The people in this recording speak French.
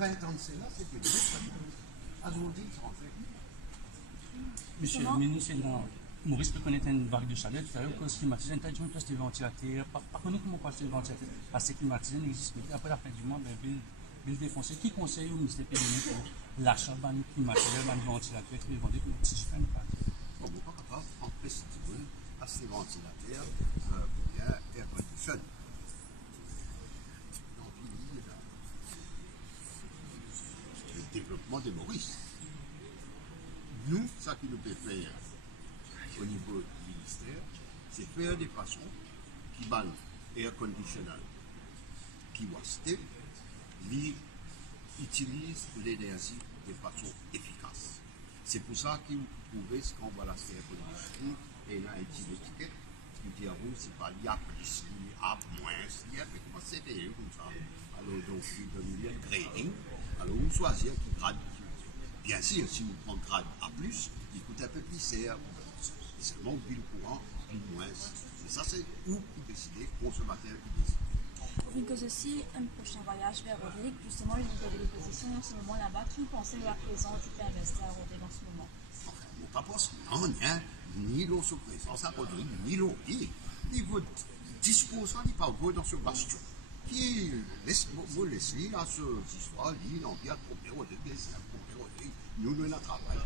20 ans de cela, c'était vrai. Aujourd'hui, ils sont en fait. Monsieur le ministre, Maurice peut connaître une vague de chaleur, il faut que climatisé, une taille de place de ventilateur, par contre, comment passer le ventilateur assez climatisé n'existe pas. Après la fin du mois, il défoncer. Qui conseille au ministère pédonné pour l'achat d'un climatiseur, d'un ventilateur, qui est vendu pour le petit chiffre? On n'est pas capable en festival à ces ventilateurs pour bien air condition. Le développement de Maurice. Nous, ça qui nous peut faire au niveau du ministère, c'est faire des façons qui bannent air conditioner, qui wastent, qui utilisent l'énergie de façon efficace. C'est pour ça qu'ils trouvent ce qu'on va la faire pour l'industrie et il y a une petite étiquette qui dit à vous, c'est pas il y a plus, il y a moins, il y a comment c'est comme ça. Alors donc, il donne le grading. Alors, on choisit qui grade. Bien sûr, si vous prenez grade A+, il coûte un peu plus cher. Et seulement, vous le courant, puis moins. Et ça, c'est où qui décide, consommateur qui décide. Vu que ceci, un prochain voyage vers Rodrigue, justement, une nouvelle position en ce moment là-bas, qui pensez de la présence du PMST à Rodrigue en ce moment? Enfin, on pas pense, non, ni l'eau sous présence à Rodrigue, ni l'eau. Il vaut 10%, il pas vaut dans ce bastion. Qui vous laissez à ce histoire, il en vient de Rodrigue, nous, nous, travail.